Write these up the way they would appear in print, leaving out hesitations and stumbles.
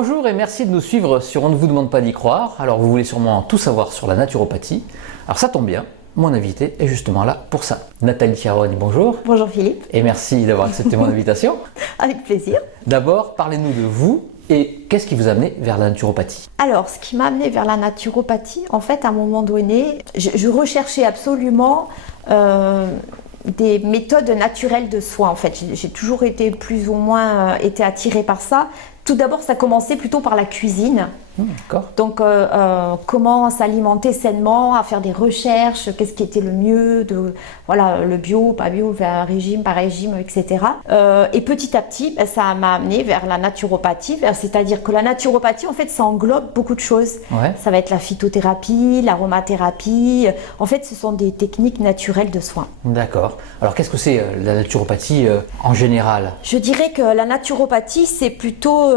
Bonjour et merci de nous suivre sur On ne vous demande pas d'y croire. Alors vous voulez sûrement tout savoir sur la naturopathie. Alors ça tombe bien, mon invité est justement là pour ça. Nathalie Caron, bonjour. Bonjour Philippe. Et merci d'avoir accepté mon invitation. Avec plaisir. D'abord, parlez-nous de vous et qu'est-ce qui vous a amené vers la naturopathie? Alors, ce qui m'a amené vers la naturopathie, en fait, à un moment donné, je recherchais absolument des méthodes naturelles de soins. En fait, j'ai toujours été plus ou moins été attirée par ça. Tout d'abord, ça commençait plutôt par la cuisine. D'accord. Donc, comment s'alimenter sainement, à faire des recherches, qu'est-ce qui était le mieux, voilà, le bio, pas bio, un régime, pas régime, etc. Et petit à petit, ça m'a amené vers la naturopathie, c'est-à-dire que la naturopathie, en fait, ça englobe beaucoup de choses. Ouais. Ça va être la phytothérapie, l'aromathérapie. En fait, ce sont des techniques naturelles de soins. D'accord. Alors qu'est-ce que c'est la naturopathie en général? Je dirais que la naturopathie, c'est plutôt...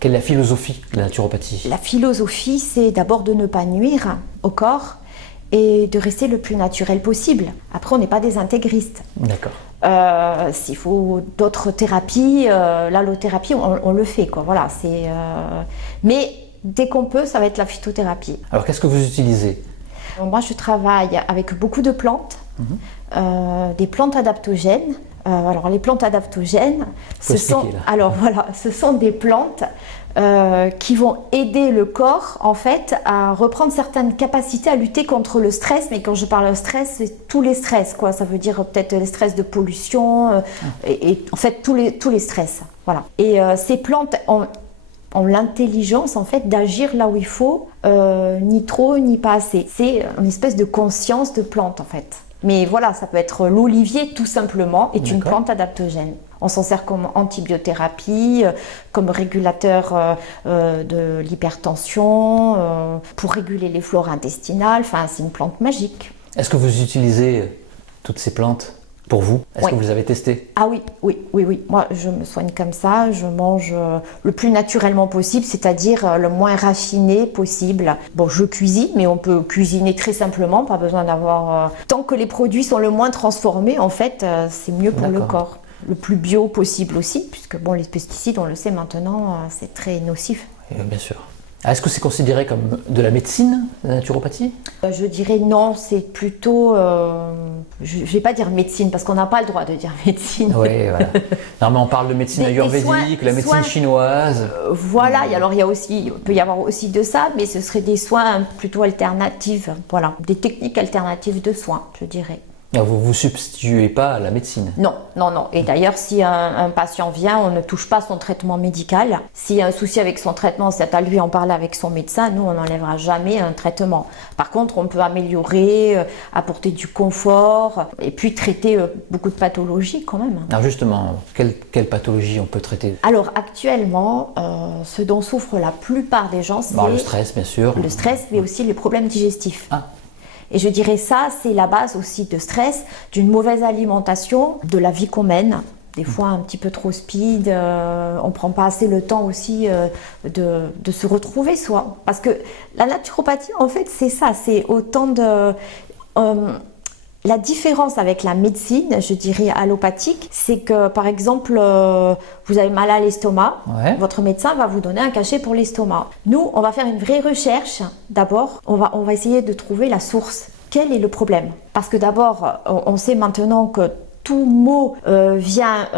Quelle est la philosophie de la naturopathie? La philosophie, c'est d'abord de ne pas nuire au corps et de rester le plus naturel possible. Après, on n'est pas des intégristes. D'accord. S'il faut d'autres thérapies, l'allothérapie, on le fait, quoi. Voilà, mais dès qu'on peut, ça va être la phytothérapie. Alors qu'est-ce que vous utilisez? Moi, je travaille avec beaucoup de plantes, des plantes adaptogènes. Alors, les plantes adaptogènes, ce sont des plantes qui vont aider le corps en fait à reprendre certaines capacités à lutter contre le stress. Mais quand je parle de stress, c'est tous les stress, quoi. Ça veut dire peut-être les stress de pollution et en fait tous les stress. Voilà. Et ces plantes ont l'intelligence en fait d'agir là où il faut, ni trop ni pas assez. C'est une espèce de conscience de plante en fait. Mais voilà, ça peut être l'olivier tout simplement, est une plante adaptogène. On s'en sert comme antibiothérapie, comme régulateur de l'hypertension, pour réguler les flores intestinales. Enfin, c'est une plante magique. Est-ce que vous utilisez toutes ces plantes pour vous? Est-ce que vous les avez testées? Ah oui. Moi, je me soigne comme ça. Je mange le plus naturellement possible, c'est-à-dire le moins raffiné possible. Bon, je cuisine, mais on peut cuisiner très simplement, pas besoin d'avoir... Tant que les produits sont le moins transformés, en fait, c'est mieux pour le corps. Le plus bio possible aussi, puisque bon, les pesticides, on le sait maintenant, c'est très nocif. Bien sûr. Est-ce que c'est considéré comme de la médecine, la naturopathie? Je dirais non, c'est plutôt... je ne vais pas dire médecine, parce qu'on n'a pas le droit de dire médecine. Oui, voilà. Non, mais on parle de médecine ayurvédique, la médecine chinoise. Voilà, alors il peut y avoir aussi de ça, mais ce serait des soins plutôt alternatifs. Voilà, des techniques alternatives de soins, je dirais. Vous ne vous substituez pas à la médecine? Non. Et d'ailleurs, si un patient vient, on ne touche pas son traitement médical. S'il y a un souci avec son traitement, c'est à lui en parler avec son médecin. Nous, on n'enlèvera jamais un traitement. Par contre, on peut améliorer, apporter du confort et puis traiter beaucoup de pathologies quand même. Alors justement, quelle pathologie on peut traiter? Alors actuellement, ce dont souffrent la plupart des gens, c'est le stress, bien sûr. Le stress, mais aussi les problèmes digestifs. Ah. Et je dirais ça, c'est la base aussi de stress, d'une mauvaise alimentation, de la vie qu'on mène. Des fois un petit peu trop speed, on ne prend pas assez le temps aussi de se retrouver soi. Parce que la naturopathie, en fait, c'est ça, c'est autant de... La différence avec la médecine, je dirais allopathique, c'est que par exemple, vous avez mal à l'estomac, votre médecin va vous donner un cachet pour l'estomac. Nous, on va faire une vraie recherche. D'abord, on va essayer de trouver la source. Quel est le problème? Parce que d'abord, on sait maintenant que tout mot vient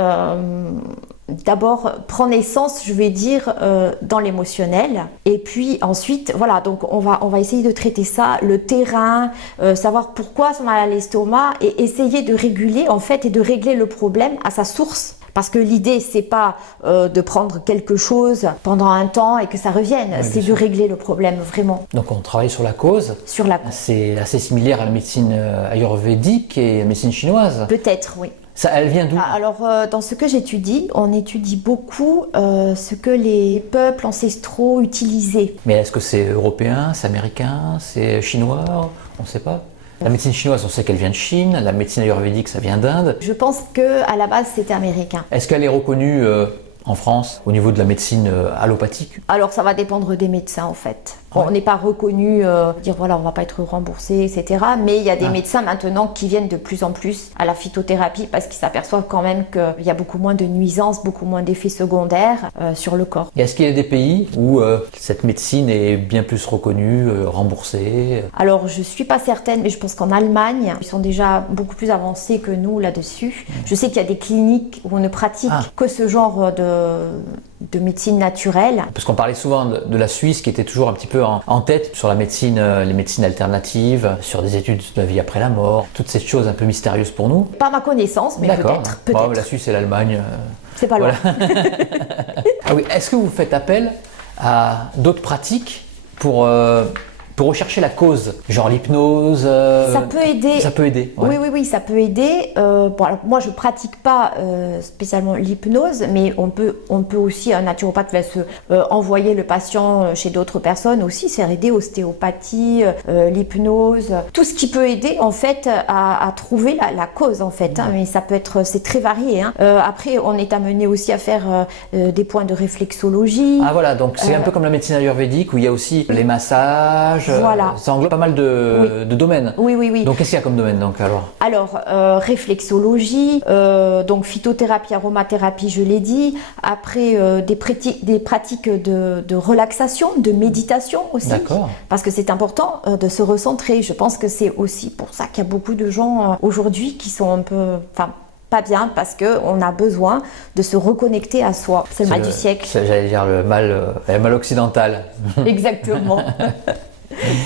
d'abord prend naissance, je vais dire, dans l'émotionnel. Et puis ensuite, voilà, donc on va essayer de traiter ça, le terrain, savoir pourquoi on a mal à l'estomac et essayer de réguler en fait et de régler le problème à sa source. Parce que l'idée, c'est pas de prendre quelque chose pendant un temps et que ça revienne, c'est de régler le problème vraiment. Donc on travaille sur la cause. Sur la cause. C'est assez similaire à la médecine ayurvédique et la médecine chinoise. Peut-être, oui. Ça, elle vient d'où? Alors, dans ce que j'étudie, on étudie beaucoup ce que les peuples ancestraux utilisaient. Mais est-ce que c'est européen, c'est américain, c'est chinois? On ne sait pas. La médecine chinoise, on sait qu'elle vient de Chine. La médecine ayurvédique, ça vient d'Inde. Je pense qu'à la base, c'était américain. Est-ce qu'elle est reconnue en France au niveau de la médecine allopathique? Alors, ça va dépendre des médecins, en fait. On n'est pas reconnu, dire voilà, on va pas être remboursé, etc. Mais il y a des médecins maintenant qui viennent de plus en plus à la phytothérapie parce qu'ils s'aperçoivent quand même qu'il y a beaucoup moins de nuisances, beaucoup moins d'effets secondaires sur le corps. Et est-ce qu'il y a des pays où cette médecine est bien plus reconnue, remboursée? Alors je suis pas certaine, mais je pense qu'en Allemagne, ils sont déjà beaucoup plus avancés que nous là-dessus. Je sais qu'il y a des cliniques où on ne pratique que ce genre de médecine naturelle. Parce qu'on parlait souvent de la Suisse qui était toujours un petit peu en tête sur la médecine, les médecines alternatives, sur des études de la vie après la mort, toutes ces choses un peu mystérieuses pour nous. Pas à ma connaissance, mais peut-être. Bon, la Suisse et l'Allemagne. C'est pas loin. Ah oui, est-ce que vous faites appel à d'autres pratiques pour rechercher la cause, genre l'hypnose? Ça peut aider. Ça peut aider. Ouais. Oui, ça peut aider. Bon, alors, moi, je pratique pas spécialement l'hypnose, mais on peut aussi, un naturopathe va se envoyer le patient chez d'autres personnes aussi, se faire aider, ostéopathie, l'hypnose, tout ce qui peut aider en fait à trouver la cause en fait. Hein, mais ça peut être, c'est très varié. Hein. Après, on est amené aussi à faire des points de réflexologie. Ah voilà, donc c'est un peu comme la médecine ayurvédique où il y a aussi les massages. Voilà. Ça englobe pas mal de domaines. Oui. Donc qu'est-ce qu'il y a comme domaine donc alors? Alors, réflexologie, donc phytothérapie, aromathérapie, je l'ai dit. Après, des pratiques de relaxation, de méditation aussi. D'accord. Parce que c'est important de se recentrer. Je pense que c'est aussi pour ça qu'il y a beaucoup de gens aujourd'hui qui sont un peu... pas bien parce qu'on a besoin de se reconnecter à soi. C'est le mal du siècle. J'allais dire le mal occidental. Exactement.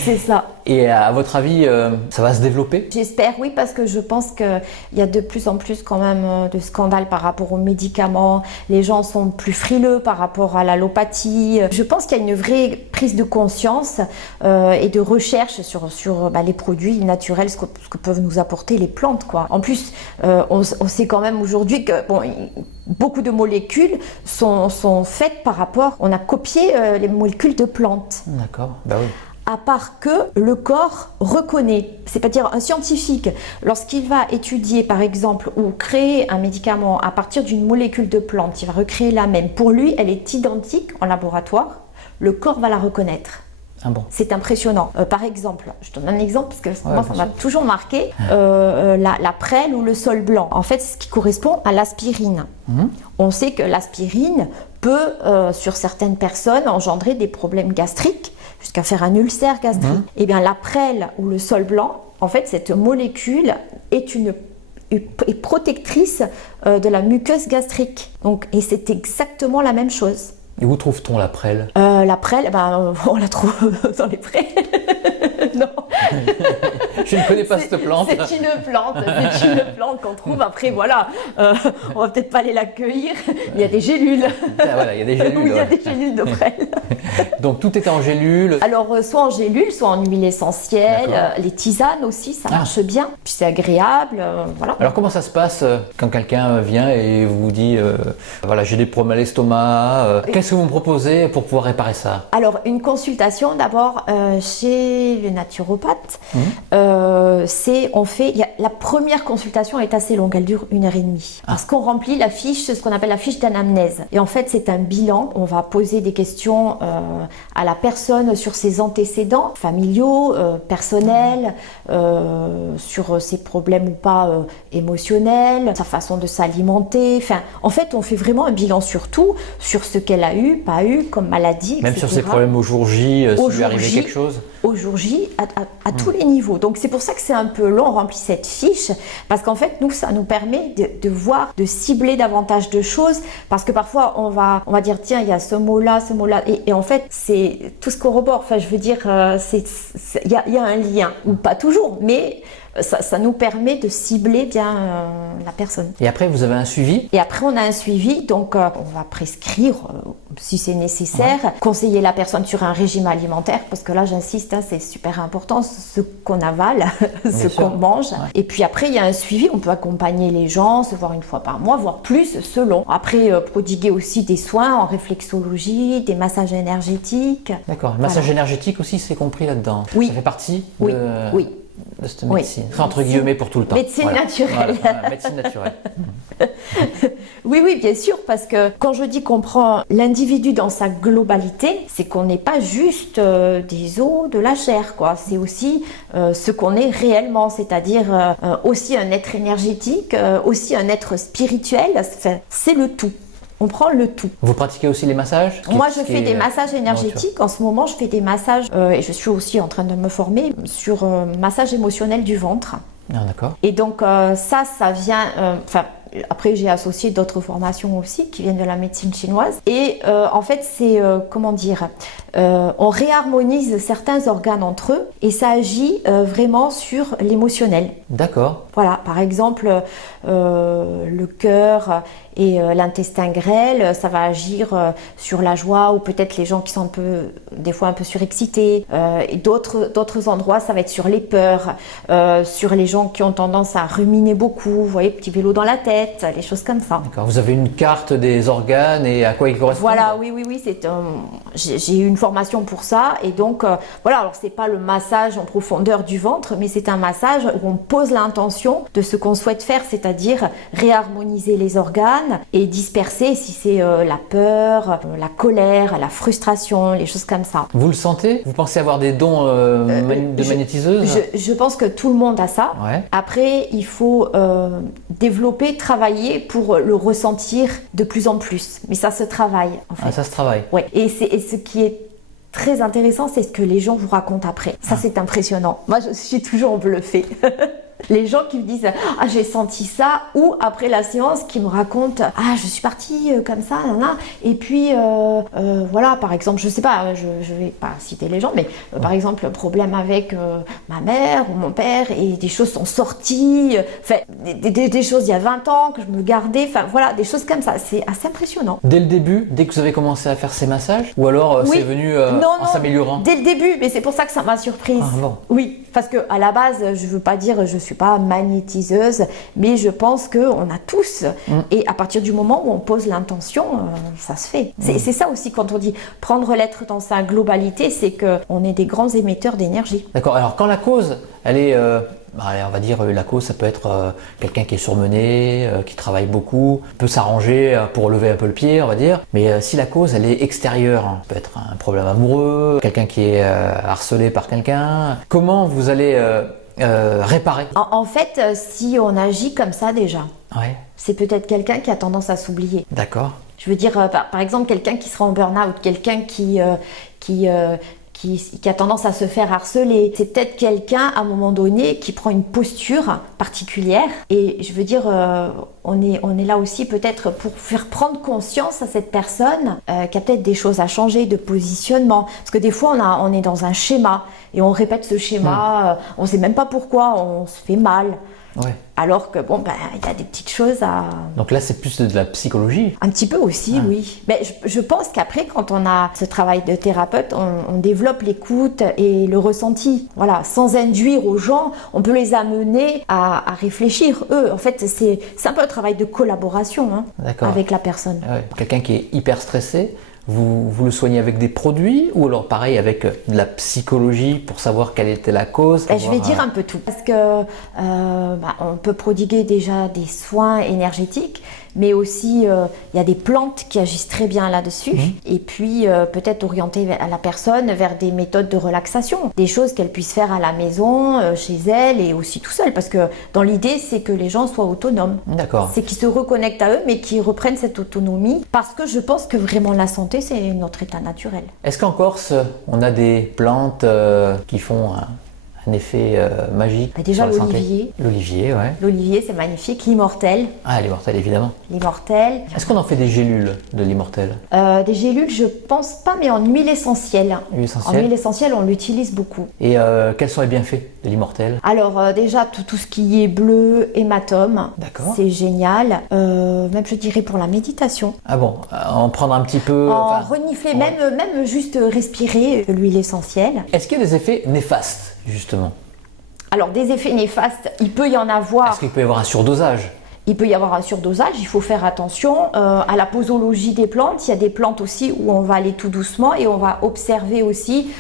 C'est ça. Et à votre avis, ça va se développer? J'espère, oui, parce que je pense qu'il y a de plus en plus quand même de scandales par rapport aux médicaments. Les gens sont plus frileux par rapport à l'allopathie. Je pense qu'il y a une vraie prise de conscience et de recherche sur les produits naturels, ce que peuvent nous apporter les plantes, quoi. En plus, on sait quand même aujourd'hui que beaucoup de molécules sont faites par rapport... On a copié les molécules de plantes. D'accord, bah oui. À part que le corps reconnaît, c'est-à-dire un scientifique, lorsqu'il va étudier par exemple ou créer un médicament à partir d'une molécule de plante, il va recréer la même. Pour lui, elle est identique en laboratoire, le corps va la reconnaître. Ah bon. C'est impressionnant. Par exemple, je donne un exemple parce que moi ça m'a toujours marqué, la prêle ou le sol blanc. En fait, c'est ce qui correspond à l'aspirine. On sait que l'aspirine peut, sur certaines personnes, engendrer des problèmes gastriques, jusqu'à faire un ulcère gastrique. Et bien la prêle ou le sol blanc, en fait, cette molécule est protectrice de la muqueuse gastrique. Donc, et c'est exactement la même chose. Et où trouve-t-on la prêle? La prêle, on la trouve dans les prés. Non. Je ne connais pas cette plante. C'est une plante qu'on trouve. Après, voilà, on va peut-être pas aller l'accueillir. Il y a des gélules. Ah, voilà, il y a des gélules. Oui, il y a des gélules de prêle. Donc tout est en gélule. Alors, soit en gélule, soit en huile essentielle. Les tisanes aussi, ça marche bien. Puis c'est agréable. Voilà. Alors comment ça se passe quand quelqu'un vient et vous dit voilà, j'ai des problèmes à l'estomac, qu'est-ce que vous me proposez pour pouvoir réparer ça? Alors une consultation d'abord chez le naturopathe. La première consultation est assez longue, elle dure 1h30. Parce qu'on remplit la fiche, ce qu'on appelle la fiche d'anamnèse. Et en fait, c'est un bilan. On va poser des questions à la personne sur ses antécédents familiaux, personnels, sur ses problèmes ou pas émotionnels, sa façon de s'alimenter. Enfin, en fait, on fait vraiment un bilan sur tout, sur ce qu'elle a eu, pas eu comme maladie, même etc. sur ses problèmes au jour J, s'il lui arrivait quelque chose. Au jour J, à tous les niveaux. Donc c'est pour ça que c'est un peu long, on remplit cette fiche, parce qu'en fait, ça nous permet de voir, de cibler davantage de choses, parce que parfois on va dire tiens, il y a ce mot-là, et en fait c'est tout ce qu'on reborde. Enfin, je veux dire, il y a un lien, ou pas toujours, mais ça nous permet de cibler bien la personne. Et après, vous avez un suivi? Et après, on a un suivi, donc on va prescrire, si c'est nécessaire, conseiller la personne sur un régime alimentaire, parce que là, j'insiste, c'est super important, ce qu'on avale, ce qu'on mange. Ouais. Et puis après, il y a un suivi, on peut accompagner les gens, se voir 1 fois par mois, voire plus, selon. Après, prodiguer aussi des soins en réflexologie, des massages énergétiques. D'accord, le massage énergétique aussi, c'est compris là-dedans? Oui. Ça fait partie Oui. de cette médecine, entre guillemets pour tout le temps. Médecine naturelle. Voilà, médecine naturelle. Oui, oui, bien sûr, parce que quand je dis qu'on prend l'individu dans sa globalité, c'est qu'on n'est pas juste des os, de la chair, quoi. C'est aussi ce qu'on est réellement, c'est-à-dire aussi un être énergétique, aussi un être spirituel. Enfin, c'est le tout. On prend le tout. Vous pratiquez aussi les massages? Moi, je fais des massages énergétiques. En ce moment, je fais des massages, et je suis aussi en train de me former sur massage émotionnel du ventre. Ah, d'accord. Et donc, ça vient... après, j'ai associé d'autres formations aussi qui viennent de la médecine chinoise. Et en fait, c'est, comment dire, on réharmonise certains organes entre eux et ça agit vraiment sur l'émotionnel. D'accord. Voilà, par exemple, le cœur et l'intestin grêle, ça va agir sur la joie ou peut-être les gens qui sont des fois un peu surexcités. Et d'autres endroits, ça va être sur les peurs, sur les gens qui ont tendance à ruminer beaucoup, vous voyez, petit vélo dans la tête, les choses comme ça. D'accord. Vous avez une carte des organes et à quoi ils correspondent? Voilà, oui, j'ai eu une formation pour ça et donc voilà, alors c'est pas le massage en profondeur du ventre, mais c'est un massage où on pose l'intention de ce qu'on souhaite faire, c'est-à-dire réharmoniser les organes et disperser si c'est la peur, la colère, la frustration, les choses comme ça. Vous le sentez? Vous pensez avoir des dons de magnétiseuse? Je pense que tout le monde a ça. Ouais. Après, il faut développer, travailler pour le ressentir de plus en plus. Mais ça se travaille en fait. Ah, ça se travaille. Ouais. Et ce qui est très intéressant, c'est ce que les gens vous racontent après. Ça, c'est impressionnant. Moi, je suis toujours bluffée. Les gens qui me disent « Ah, j'ai senti ça » ou après la séance qui me racontent « Ah, je suis partie comme ça, nanana. Et puis, voilà, par exemple, je sais pas, je vais pas citer les gens, mais par exemple, problème avec ma mère ou mon père et des choses sont sorties, enfin, des choses il y a 20 ans que je me gardais, enfin, voilà, des choses comme ça. C'est assez impressionnant. Dès le début, dès que vous avez commencé à faire ces massages? Ou alors Oui. c'est venu Non, en s'améliorant? Dès le début, mais c'est pour ça que ça m'a surprise. Ah, bon. Oui, parce que à la base, je veux pas dire je suis pas magnétiseuse, mais je pense qu'on a tous. Et à partir du moment où on pose l'intention, ça se fait. C'est ça aussi quand on dit prendre l'être dans sa globalité, c'est qu'on est des grands émetteurs d'énergie. D'accord. Alors quand la cause, elle est, on va dire la cause, ça peut être quelqu'un qui est surmené, qui travaille beaucoup, peut s'arranger pour lever un peu le pied, on va dire. Mais si la cause, elle est extérieure, ça peut être un problème amoureux, quelqu'un qui est harcelé par quelqu'un, comment vous allez réparer? En fait, si on agit comme ça déjà, Ouais. c'est peut-être quelqu'un qui a tendance à s'oublier. D'accord. Je veux dire, par exemple, quelqu'un qui sera en burn-out, quelqu'un qui a tendance à se faire harceler. C'est peut-être quelqu'un, à un moment donné, qui prend une posture particulière. Et je veux dire, on est là aussi peut-être pour faire prendre conscience à cette personne qu'il y a peut-être des choses à changer de positionnement. Parce que des fois, on est dans un schéma et on répète ce schéma, on ne sait même pas pourquoi, on se fait mal. Ouais. Alors que bon, il y a des petites choses à... Donc là, c'est plus de la psychologie. Un petit peu aussi, oui. Mais je pense qu'après, quand on a ce travail de thérapeute, on développe l'écoute et le ressenti. Voilà, sans induire aux gens, on peut les amener à réfléchir. Eux, en fait, c'est un peu un travail de collaboration avec la personne. Ouais. Quelqu'un qui est hyper stressé, vous le soignez avec des produits ou alors pareil avec de la psychologie pour savoir quelle était la cause? Je vais dire un peu tout. Parce que on peut prodiguer déjà des soins énergétiques, mais aussi il y a des plantes qui agissent très bien là-dessus. Et puis peut-être orienter la personne vers des méthodes de relaxation, des choses qu'elle puisse faire à la maison, chez elle et aussi tout seul. Parce que dans l'idée, c'est que les gens soient autonomes. D'accord. C'est qu'ils se reconnectent à eux, mais qu'ils reprennent cette autonomie. Parce que je pense que vraiment la santé, c'est notre état naturel. Est-ce qu'en Corse, on a des plantes qui font un effet magique Déjà sur la santé? l'olivier. L'olivier, ouais. L'olivier, c'est magnifique. L'immortel. Ah, l'immortel, évidemment. L'immortel. Est-ce qu'on en fait des gélules de l'immortel? Des gélules, je pense pas, mais en huile essentielle. Huile essentielle. En huile essentielle, on l'utilise beaucoup. Et quels sont les bienfaits de l'immortel? Alors déjà, tout ce qui est bleu, hématome, c'est génial. Même je dirais pour la méditation. Ah bon, en prendre un petit peu... En renifler, même juste respirer l'huile essentielle. Est-ce qu'il y a des effets néfastes, justement? Alors des effets néfastes, il peut y en avoir. Est-ce qu'il peut y avoir un surdosage? Il peut y avoir un surdosage, il faut faire attention à la posologie des plantes. Il y a des plantes aussi où on va aller tout doucement et on va observer aussi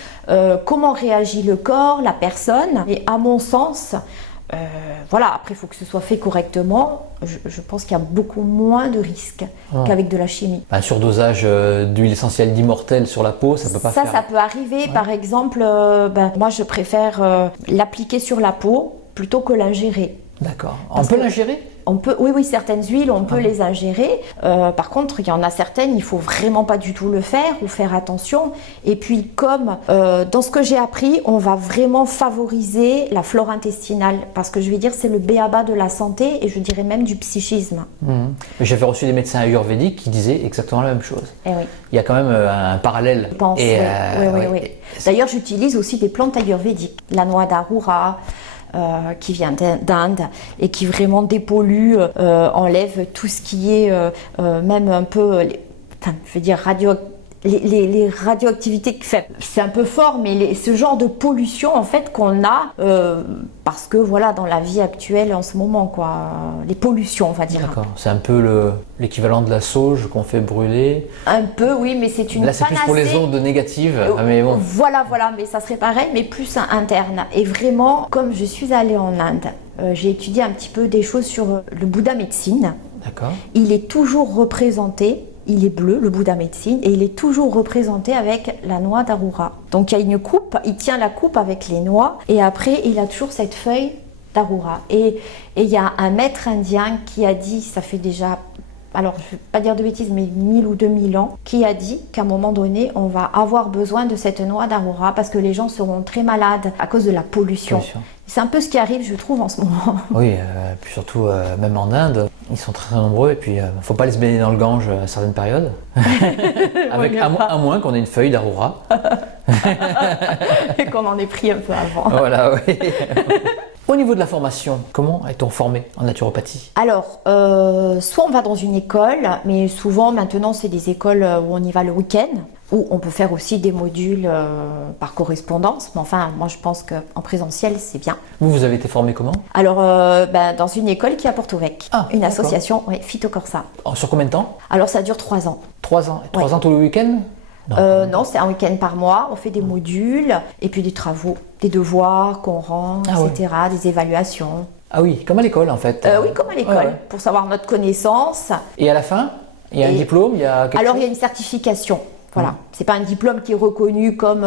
comment réagit le corps, la personne. Et à mon sens, Voilà, après il faut que ce soit fait correctement. Je pense qu'il y a beaucoup moins de risques qu'avec de la chimie. Un surdosage d'huile essentielle d'immortel sur la peau, ça peut pas faire. Ça peut arriver. Par exemple, moi je préfère l'appliquer sur la peau plutôt que l'ingérer. D'accord. On peut l'ingérer ? Oui, certaines huiles, on peut les ingérer. Par contre, il y en a certaines, il faut vraiment pas du tout le faire ou faire attention. Et puis, comme dans ce que j'ai appris, on va vraiment favoriser la flore intestinale. Parce que je vais dire, c'est le b.a.-ba de la santé et je dirais même du psychisme. J'avais reçu des médecins ayurvédiques qui disaient exactement la même chose. Eh oui. Il y a quand même un parallèle. Je pense, oui. D'ailleurs, j'utilise aussi des plantes ayurvédiques. La noix d'Arura, qui vient d'Inde et qui vraiment dépollue, enlève tout ce qui est même un peu, les radioactivités, c'est un peu fort, mais ce genre de pollution en fait qu'on a parce que voilà, dans la vie actuelle en ce moment, quoi, les pollutions, on va dire. D'accord, c'est un peu l'équivalent de la sauge qu'on fait brûler. Un peu, oui, mais c'est une Là, c'est panacée. plus pour les ondes négatives. Mais bon. Voilà, mais ça serait pareil, mais plus interne. Et vraiment, comme je suis allée en Inde, j'ai étudié un petit peu des choses sur le Bouddha médecine. D'accord. Il est toujours représenté. Il est bleu, le Bouddha médecine, et il est toujours représenté avec la noix d'Arura. Donc il y a une coupe, il tient la coupe avec les noix, et après il a toujours cette feuille d'Arura. Et il y a un maître indien qui a dit, ça fait déjà, alors je ne vais pas dire de bêtises, mais 1000 ou 2000 ans, qui a dit qu'à un moment donné, on va avoir besoin de cette noix d'Arura parce que les gens seront très malades à cause de la pollution. C'est un peu ce qui arrive, je trouve, en ce moment. Oui, puis surtout, même en Inde, ils sont très nombreux, et puis il ne faut pas aller se baigner dans le Gange à certaines périodes. À moins qu'on ait une feuille d'Arura. Et qu'on en ait pris un peu avant. Voilà, oui. Au niveau de la formation, comment est-on formé en naturopathie ? Alors, soit on va dans une école, mais souvent maintenant c'est des écoles où on y va le week-end, où on peut faire aussi des modules par correspondance. Mais enfin, moi je pense qu'en présentiel c'est bien. Vous avez été formé comment ? Alors, dans une école qui est à Porto-Vec, une association, Phytocorsa. Sur combien de temps ? Alors ça dure 3 ans. 3 ans ? 3 ans tous les week-ends ? Non, c'est un week-end par mois, on fait des modules et puis des travaux, des devoirs qu'on rend, etc., des évaluations. Ah oui, comme à l'école en fait. Oui, comme à l'école, pour savoir notre connaissance. Et à la fin, il y a un diplôme, il y a quelque chose ? Alors il y a une certification. Voilà, c'est pas un diplôme qui est reconnu comme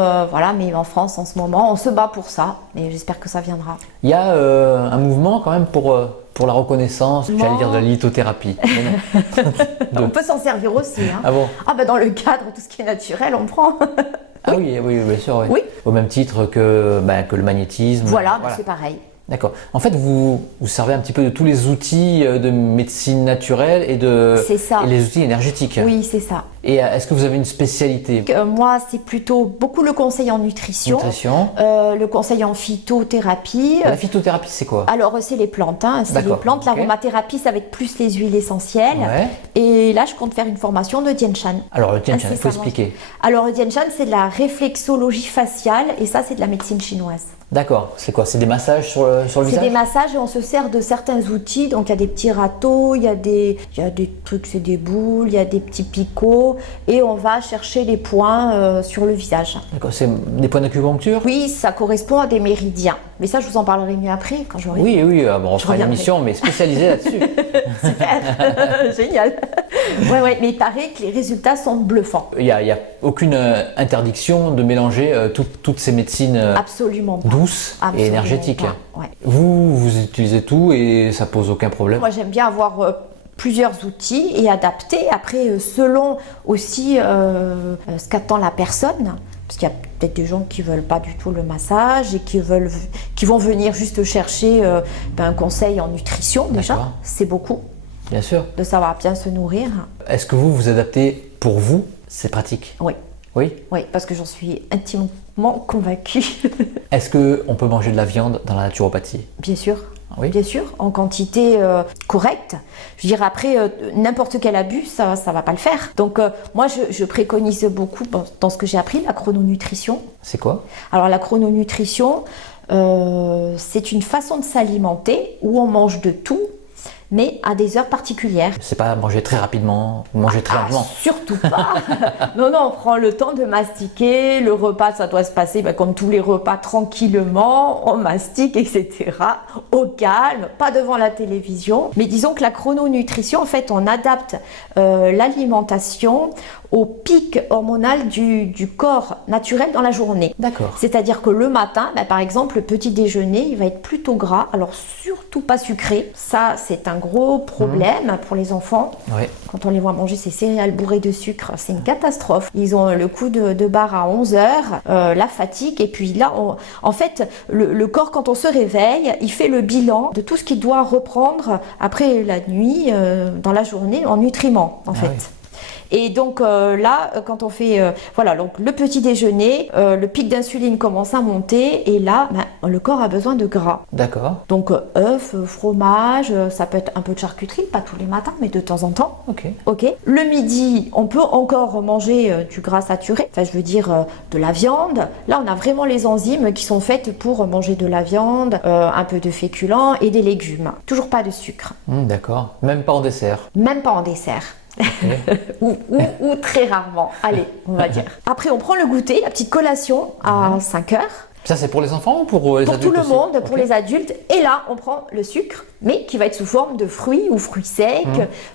mais en France en ce moment, on se bat pour ça, mais j'espère que ça viendra. Il y a un mouvement quand même pour la reconnaissance, j'allais dire de la lithothérapie. On peut s'en servir aussi. Hein. Ah bon ? Dans le cadre, tout ce qui est naturel, on prend. Ah oui, bien sûr. Oui. Au même titre que le magnétisme. Voilà. C'est pareil. D'accord. En fait, vous servez un petit peu de tous les outils de médecine naturelle et les outils énergétiques. Oui, c'est ça. Et est-ce que vous avez une spécialité ? Moi, c'est plutôt beaucoup le conseil en nutrition. Le conseil en phytothérapie. La phytothérapie, c'est quoi ? Alors, c'est les plantes. C'est les plantes. L'aromathérapie, ça va être plus les huiles essentielles. Ouais. Et là, je compte faire une formation de Tien Shan. Alors, le Tien Shan, il faut expliquer. Alors, le Tien Shan, c'est de la réflexologie faciale et ça, c'est de la médecine chinoise. D'accord. C'est quoi ? C'est des massages sur le visage ? C'est des massages et on se sert de certains outils. Donc, il y a des petits râteaux, il y a des trucs, c'est des boules, il y a des petits picots et on va chercher les points sur le visage. D'accord. C'est des points d'acupuncture ? Oui, ça correspond à des méridiens. Mais ça, je vous en parlerai mieux après quand j'aurai. Oui. On fera une émission, mais spécialisée là-dessus. Super, génial. Ouais, mais il paraît que les résultats sont bluffants. Il n'y a aucune interdiction de mélanger toutes ces médecines Absolument pas. douces et énergétiques. Ouais. Vous utilisez tout et ça pose aucun problème ? Moi, j'aime bien avoir plusieurs outils et adapter. Après, selon aussi ce qu'attend la personne. Parce qu'il y a peut-être des gens qui ne veulent pas du tout le massage et qui vont venir juste chercher un conseil en nutrition déjà. D'accord. C'est beaucoup. Bien sûr. De savoir bien se nourrir. Est-ce que vous adaptez pour vous ces pratiques ? Oui. Oui ? Oui, parce que j'en suis intimement convaincue. Est-ce qu'on peut manger de la viande dans la naturopathie ? Bien sûr. Oui. Bien sûr, en quantité correcte. Je dirais après, n'importe quel abus, ça ne va pas le faire. Donc moi, je préconise beaucoup dans ce que j'ai appris, la chrononutrition. C'est quoi ? Alors la chrononutrition, c'est une façon de s'alimenter où on mange de tout, mais à des heures particulières. C'est pas manger très rapidement, manger très lentement. Surtout pas. Non, on prend le temps de mastiquer. Le repas, ça doit se passer comme tous les repas, tranquillement. On mastique, etc. Au calme, pas devant la télévision. Mais disons que la chrononutrition, en fait, on adapte l'alimentation au pic hormonal du corps naturel dans la journée. D'accord. C'est-à-dire que le matin, par exemple, le petit déjeuner, il va être plutôt gras, alors surtout pas sucré. Ça, c'est un gros problème pour les enfants. Oui. Quand on les voit manger ces céréales bourrées de sucre, c'est une catastrophe. Ils ont le coup de barre à 11 heures, la fatigue, et puis là, en fait, le corps, quand on se réveille, il fait le bilan de tout ce qu'il doit reprendre après la nuit, dans la journée, en nutriments, en fait. Oui. Et donc là, quand on fait donc le petit déjeuner, le pic d'insuline commence à monter et là, le corps a besoin de gras. D'accord. Donc œufs, fromage, ça peut être un peu de charcuterie, pas tous les matins, mais de temps en temps. Ok. Le midi, on peut encore manger du gras saturé, de la viande. Là, on a vraiment les enzymes qui sont faites pour manger de la viande, un peu de féculents et des légumes. Toujours pas de sucre. D'accord. Même pas en dessert. Même pas en dessert. Okay. ou très rarement, allez, on va dire. Après, on prend le goûter, la petite collation à 5 heures. Ça, c'est pour les enfants ou pour les adultes? Pour tout le aussi monde, pour les adultes. Et là, on prend le sucre, mais qui va être sous forme de fruits ou fruits secs,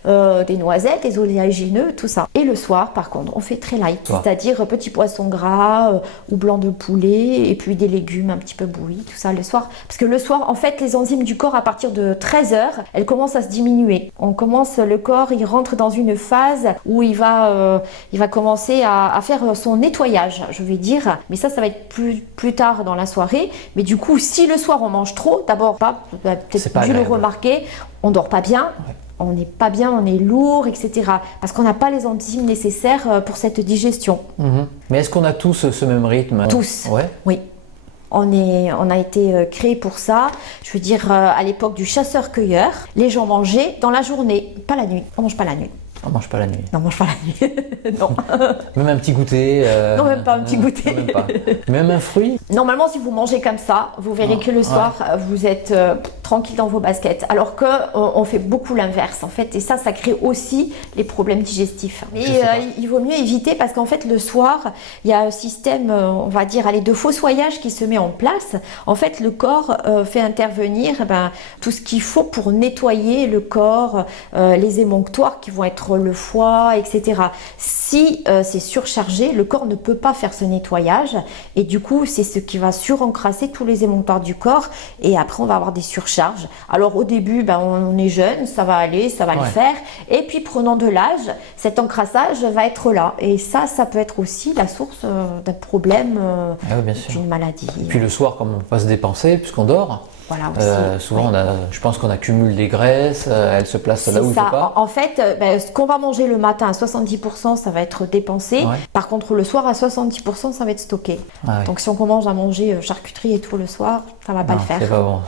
des noisettes, des oléagineux, tout ça. Et le soir, par contre, on fait très light, c'est-à-dire petit poisson gras ou blanc de poulet, et puis des légumes un petit peu bouillis, tout ça le soir. Parce que le soir, en fait, les enzymes du corps, à partir de 13 heures, elles commencent à se diminuer. Le corps, il rentre dans une phase où il va commencer à faire son nettoyage, je vais dire. Mais ça va être plus tard dans la soirée. Mais du coup, si le soir on mange trop, d'abord, peut-être dû le remarquer, on dort pas bien. Ouais. On n'est pas bien, on est lourd, etc. Parce qu'on n'a pas les enzymes nécessaires pour cette digestion. Mais est-ce qu'on a tous ce même rythme? Tous. Ouais. Oui. On a été créé pour ça. Je veux dire, à l'époque du chasseur-cueilleur, les gens mangeaient dans la journée, pas la nuit. On mange pas la nuit. On mange pas la nuit. Non, on mange pas la nuit. Non. Même un petit goûter. Non, même pas un petit goûter. Même pas. Même un fruit. Normalement, si vous mangez comme ça, vous verrez que le soir, vous êtes tranquille dans vos baskets. Alors qu'on fait beaucoup l'inverse, en fait. Et ça crée aussi les problèmes digestifs. Mais il vaut mieux éviter parce qu'en fait, le soir, il y a un système, on va dire, de fossoyage qui se met en place. En fait, le corps fait intervenir tout ce qu'il faut pour nettoyer le corps, les émonctoires qui vont être le foie, etc. Si c'est surchargé, le corps ne peut pas faire ce nettoyage et du coup c'est ce qui va surencrasser tous les émonctoires du corps et après on va avoir des surcharges. Alors au début on est jeune, ça va aller, ça va le faire et puis prenant de l'âge, cet encrassage va être là et ça peut être aussi la source d'un problème, d'une maladie. Et puis le soir comme on va se dépenser puisqu'on dort. Voilà aussi. Souvent, je pense qu'on accumule des graisses, elles se placent là où il ne faut pas. En fait, ce qu'on va manger le matin à 70%, ça va être dépensé. Ouais. Par contre, le soir à 70%, ça va être stocké. Donc, si on commence à manger charcuterie et tout le soir, ça ne va pas le faire. C'est pas bon.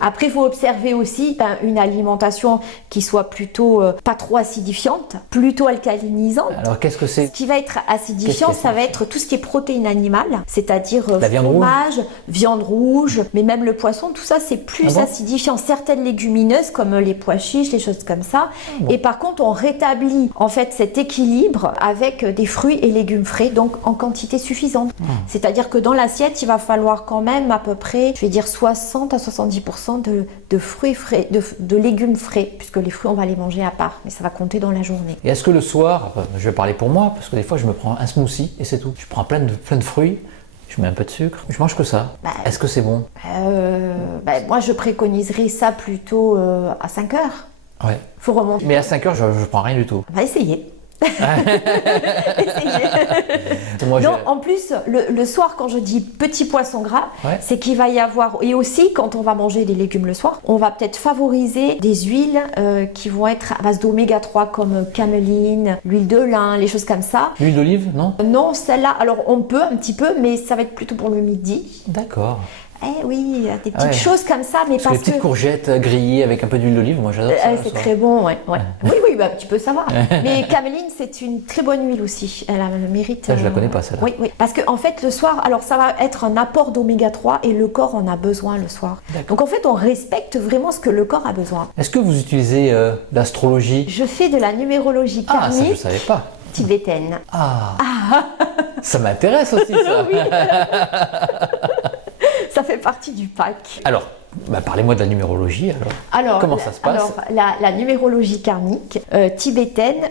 Après, il faut observer aussi une alimentation qui soit plutôt pas trop acidifiante, plutôt alcalinisante. Alors, qu'est-ce que c'est? Ce qui va être acidifiant, ça va être tout ce qui est protéines animales, c'est-à-dire fromage, viande rouge, mais même le poisson. Tout ça, c'est plus acidifiant. Certaines légumineuses, comme les pois chiches, les choses comme ça. Et par contre, on rétablit en fait cet équilibre avec des fruits et légumes frais, donc en quantité suffisante. C'est-à-dire que dans l'assiette, il va falloir quand même à peu près, 60 à 70% de fruits frais, de légumes frais, puisque les fruits, on va les manger à part, mais ça va compter dans la journée. Et est-ce que le soir, je vais parler pour moi, parce que des fois, je me prends un smoothie et c'est tout. Je prends plein de fruits. Je mets un peu de sucre, je mange que ça. Est-ce que c'est bon? Moi, je préconiserais ça plutôt à 5 heures. Ouais. Faut remonter. Mais à 5 heures, je prends rien du tout. On va essayer. Non, en plus, le soir, quand je dis petit poisson gras, c'est qu'il va y avoir, et aussi quand on va manger des légumes le soir, on va peut-être favoriser des huiles qui vont être à base d'oméga 3 comme cameline, l'huile de lin, les choses comme ça. L'huile d'olive, non? Non, celle-là, alors on peut un petit peu, mais ça va être plutôt pour le midi. D'accord. Eh oui, des petites choses comme ça, mais parce que les petites courgettes grillées avec un peu d'huile d'olive, moi j'adore ça. C'est très bon, ouais. Oui, tu peux savoir. Mais caméline, c'est une très bonne huile aussi. Elle a le mérite. Ça, je la connais pas, celle-là. Oui. Parce qu'en fait, le soir, alors ça va être un apport d'oméga 3 et le corps en a besoin le soir. Donc en fait, on respecte vraiment ce que le corps a besoin. Est-ce que vous utilisez l'astrologie? Je fais de la numérologie karmique. Ah, ça je savais pas. Tibétaine. Ça m'intéresse aussi, ça. Oui. Ça fait partie du pack. Alors, parlez-moi de la numérologie alors. Comment ça se passe? Alors, la numérologie karmique tibétaine,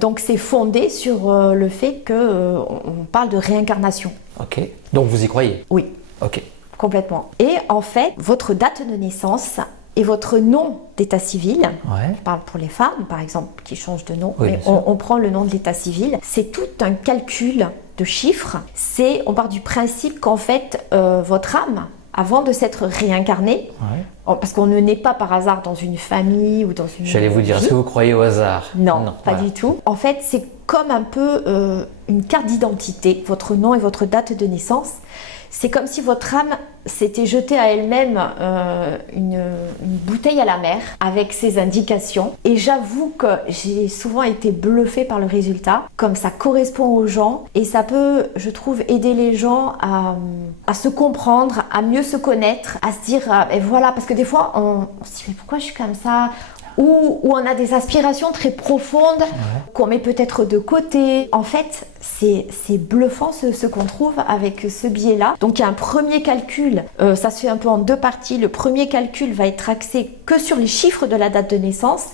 donc c'est fondé sur le fait qu'on parle de réincarnation. Ok. Donc vous y croyez? Oui. Ok. Complètement. Et en fait, votre date de naissance et votre nom d'état civil, je parle pour les femmes par exemple qui changent de nom, mais on prend le nom de l'état civil, c'est tout un calcul de chiffres. On part du principe qu'en fait, votre âme, avant de s'être réincarnée, parce qu'on ne naît pas par hasard dans une famille ou dans une... J'allais vous dire, est-ce que vous croyez au hasard? Non, pas du tout. En fait, c'est comme un peu une carte d'identité, votre nom et votre date de naissance. C'est comme si votre âme s'était jetée à elle-même une bouteille à la mer avec ses indications. Et j'avoue que j'ai souvent été bluffée par le résultat, comme ça correspond aux gens. Et ça peut, je trouve, aider les gens à se comprendre, à mieux se connaître, à se dire, et voilà, parce que des fois, on se dit, mais pourquoi je suis comme ça ? Ou on a des aspirations très profondes qu'on met peut-être de côté. En fait, c'est bluffant ce qu'on trouve avec ce biais-là. Donc il y a un premier calcul, ça se fait un peu en deux parties. Le premier calcul va être axé que sur les chiffres de la date de naissance.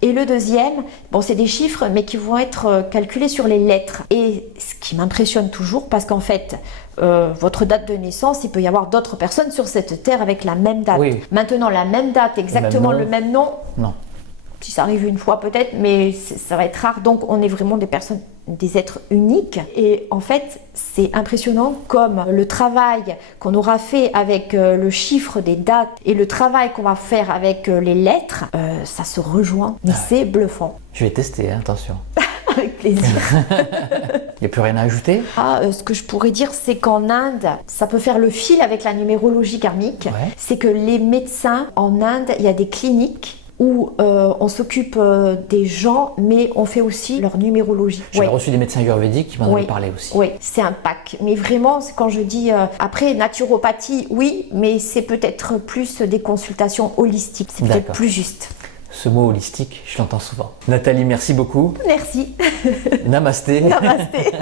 Et le deuxième, c'est des chiffres mais qui vont être calculés sur les lettres. Et ce qui m'impressionne toujours, parce qu'en fait, votre date de naissance, il peut y avoir d'autres personnes sur cette terre avec la même date. Oui. Maintenant, la même date, exactement le même nom. Non. Si ça arrive une fois peut-être, mais ça va être rare. Donc on est vraiment des personnes, des êtres uniques. Et en fait, c'est impressionnant comme le travail qu'on aura fait avec le chiffre des dates et le travail qu'on va faire avec les lettres, ça se rejoint. Mais c'est bluffant. Je vais tester, attention. Avec plaisir. Il n'y a plus rien à ajouter? Ce que je pourrais dire, c'est qu'en Inde, ça peut faire le fil avec la numérologie karmique. C'est que les médecins en Inde, il y a des cliniques où on s'occupe des gens, mais on fait aussi leur numérologie. J'ai reçu des médecins ayurvédiques qui m'en avaient parlé aussi. Oui, c'est un pack. Mais vraiment, quand je dis après naturopathie, oui, mais c'est peut-être plus des consultations holistiques. C'est peut-être plus juste. Ce mot holistique, je l'entends souvent. Nathalie, merci beaucoup. Merci. Namasté. Namasté.